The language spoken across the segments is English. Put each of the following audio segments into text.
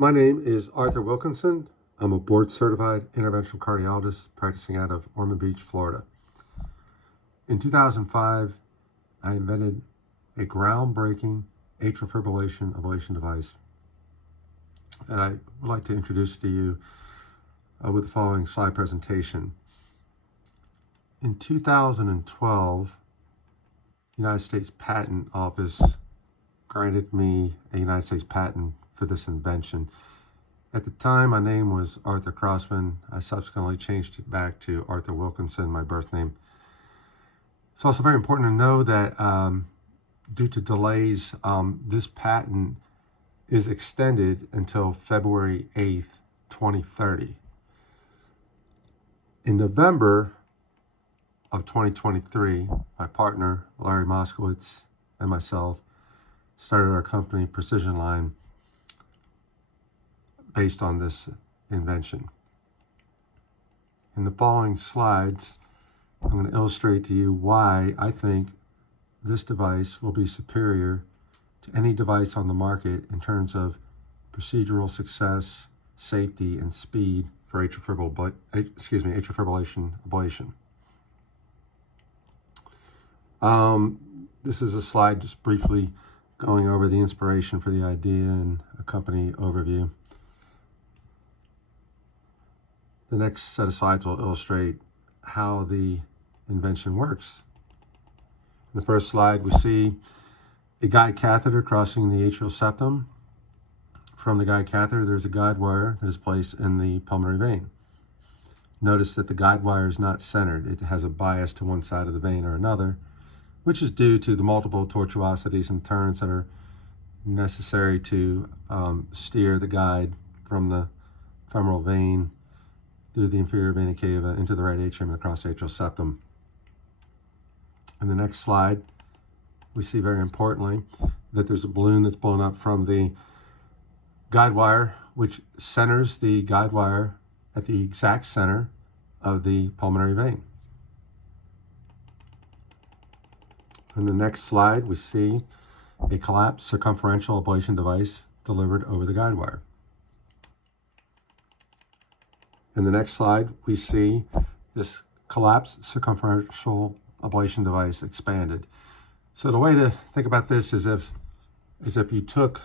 My name is Arthur Wilkinson. I'm a board-certified interventional cardiologist practicing out of Ormond Beach, Florida. In 2005, I invented a groundbreaking atrial fibrillation ablation device that I would like to introduce to you with the following slide presentation. In 2012, the United States Patent Office granted me a United States patent for this invention. At the time, my name was Arthur Crossman. I subsequently changed it back to Arthur Wilkinson, my birth name. It's also very important to know that due to delays, this patent is extended until February 8th, 2030. In November of 2023, my partner, Larry Moskowitz, and myself started our company, Precision Line, based on this invention. In the following slides, I'm going to illustrate to you why I think this device will be superior to any device on the market in terms of procedural success, safety, and speed for atrial fibrillation ablation. This is a slide just briefly going over the inspiration for the idea and a company overview. The next set of slides will illustrate how the invention works. In the first slide, we see a guide catheter crossing the atrial septum. From the guide catheter, there's a guide wire that is placed in the pulmonary vein. Notice that the guide wire is not centered. It has a bias to one side of the vein or another, which is due to the multiple tortuosities and turns that are necessary to steer the guide from the femoral vein through the inferior vena cava into the right atrium and across the atrial septum. In the next slide, we see very importantly that there's a balloon that's blown up from the guide wire, which centers the guide wire at the exact center of the pulmonary vein. In the next slide, we see a collapsed circumferential ablation device delivered over the guide wire. In the next slide, we see this collapsed circumferential ablation device expanded. So the way to think about this is if you took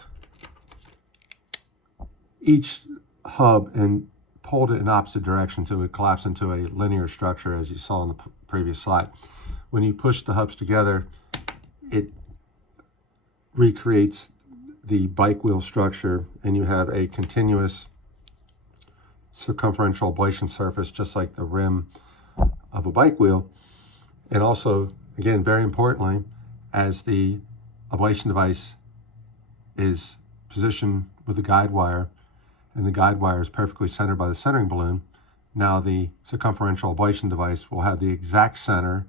each hub and pulled it in opposite direction, so it would collapse into a linear structure, as you saw in the previous slide. When you push the hubs together, it recreates the bike wheel structure, and you have a continuous circumferential ablation surface, just like the rim of a bike wheel. And also, again, very importantly, as the ablation device is positioned with the guide wire, and the guide wire is perfectly centered by the centering balloon, now the circumferential ablation device will have the exact center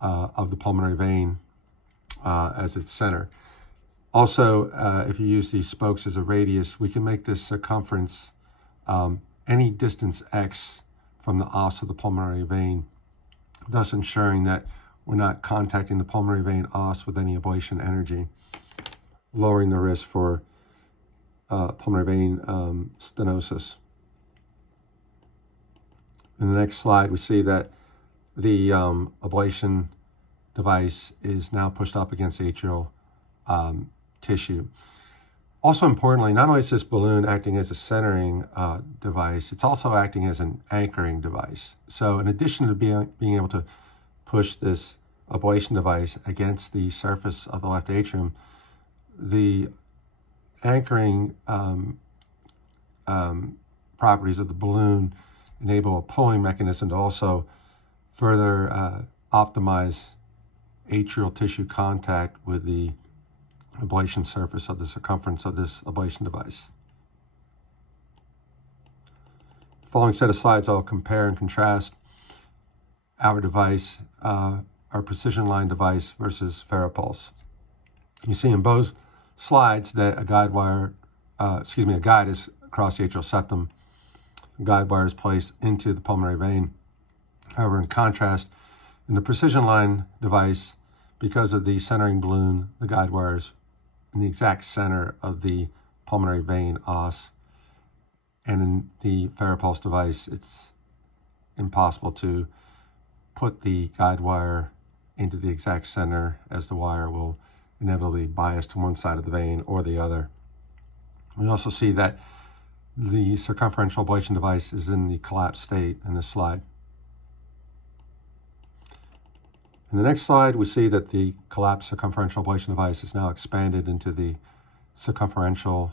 of the pulmonary vein as its center. Also, if you use these spokes as a radius, we can make this circumference any distance x from the os of the pulmonary vein, thus ensuring that we're not contacting the pulmonary vein os with any ablation energy, lowering the risk for pulmonary vein stenosis. In the next slide, we see that the ablation device is now pushed up against atrial tissue. Also importantly, not only is this balloon acting as a centering device, it's also acting as an anchoring device. So in addition to being able to push this ablation device against the surface of the left atrium, the anchoring properties of the balloon enable a pulling mechanism to also further optimize atrial tissue contact with the ablation surface of the circumference of this ablation device. The following set of slides, I'll compare and contrast our device, our Precision Line device versus FARAPULSE. You see in both slides that a guide is across the atrial septum. A guide wire is placed into the pulmonary vein. However, in contrast, in the Precision Line device, because of the centering balloon, the guide wire is in the exact center of the pulmonary vein os, And in the FARAPulse device, it's impossible to put the guide wire into the exact center, as the wire will inevitably bias to one side of the vein or the other. We also see that the circumferential ablation device is in the collapsed state in this slide. In the next slide, we see that the collapsed circumferential ablation device is now expanded into the circumferential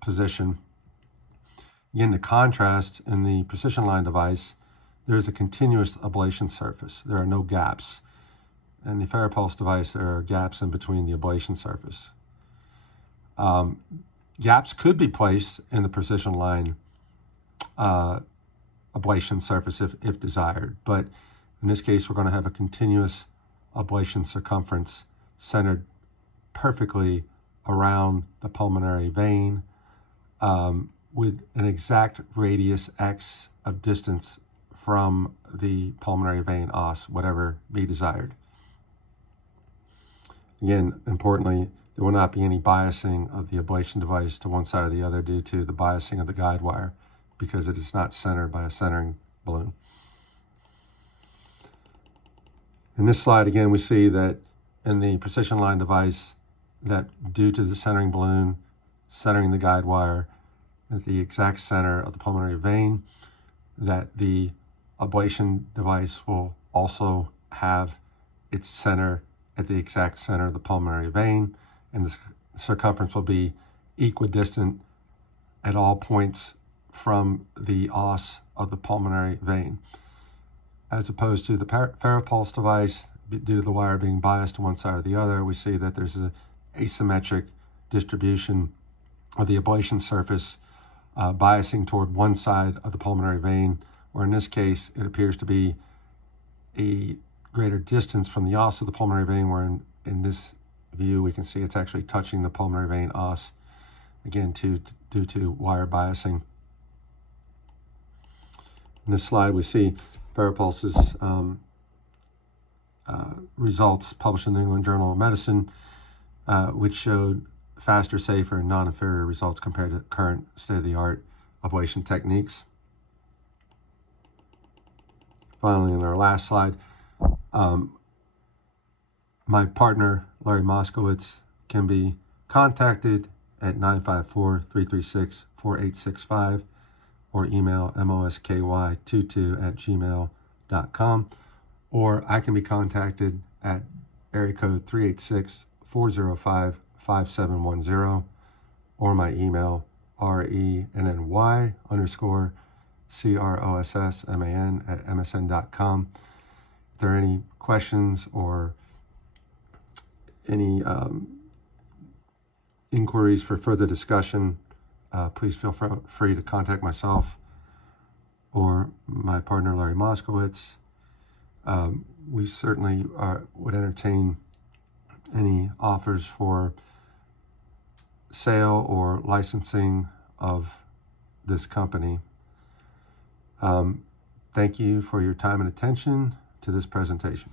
position. Again, the contrast, in the precision line device, there is a continuous ablation surface. There are no gaps. In the FARAPulse device, there are gaps in between the ablation surface. Gaps could be placed in the precision line ablation surface if desired, but in this case, we're going to have a continuous ablation circumference centered perfectly around the pulmonary vein, with an exact radius X of distance from the pulmonary vein os, whatever be desired. Again, importantly, there will not be any biasing of the ablation device to one side or the other due to the biasing of the guide wire, because it is not centered by a centering balloon. In this slide, again, we see that in the precision line device, that due to the centering balloon centering the guide wire at the exact center of the pulmonary vein, that the ablation device will also have its center at the exact center of the pulmonary vein, and the circumference will be equidistant at all points from the os of the pulmonary vein. As opposed to the FARAPulse device, due to the wire being biased to one side or the other, we see that there's an asymmetric distribution of the ablation surface biasing toward one side of the pulmonary vein, or in this case, it appears to be a greater distance from the os of the pulmonary vein, where in this view, we can see it's actually touching the pulmonary vein os, again, due to wire biasing. In this slide, we see FARAPulse's results published in the New England Journal of Medicine, which showed faster, safer, and non-inferior results compared to current state-of-the-art ablation techniques. Finally, in our last slide, my partner, Larry Moskowitz, can be contacted at 954-336-4865 or email mosky22@gmail.com, or I can be contacted at area code 386-405-5710, or my email RENNY_CROSSMAN@msn.com. If there are any questions or any inquiries for further discussion, please feel free to contact myself or my partner, Larry Moskowitz. We certainly would entertain any offers for sale or licensing of this company. Thank you for your time and attention to this presentation.